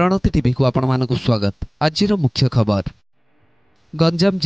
Pranati TV को आपण मानक स्वागत। आज मुख्य खबर गंजाम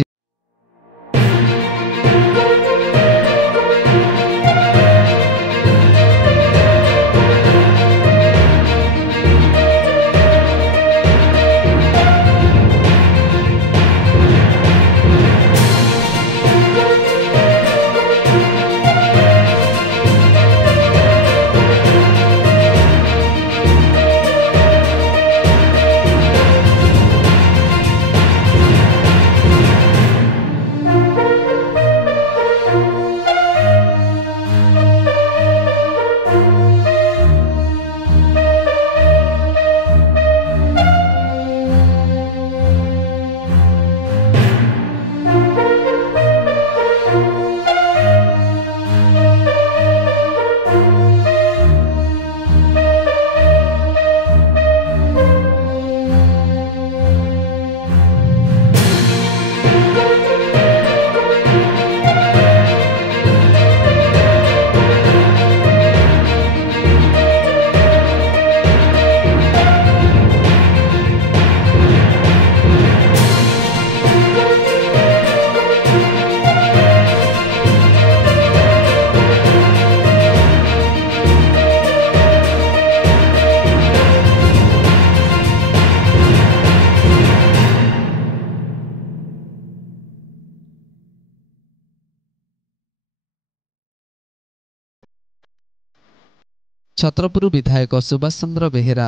छत्रपुर विधायक सुभाष चंद्र बेहेरा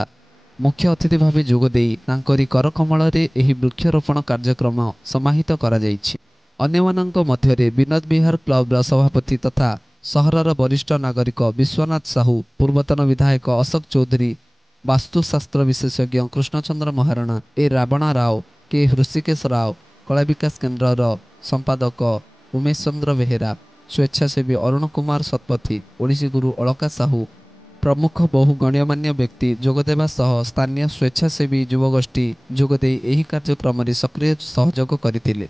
मुख्य अतिथि भाव जोगदे करकमल वृक्षरोपण कार्यक्रम समाहित कर विनोद विहार क्लब सभापति तथा सहरर वरिष्ठ नागरिक विश्वनाथ साहू, पूर्वतन विधायक अशोक चौधरी, वास्तुशास्त्र विशेषज्ञ कृष्णचंद्र महारणा, ए रावणा राव, के हृषिकेश राव, कला विकास केन्द्र संपादक उमेश चंद्र बेहेरा, स्वेच्छासेवी अरुण कुमार शतपथी, ओडिसी गुरु अलका साहू प्रमुख बहु गण्यमान्य व्यक्ति जोगदेवा सह स्थानीय स्वेच्छासेवी युवगोष्ठी जोगदे एही कार्यक्रम सक्रिय सहयोग करथिले।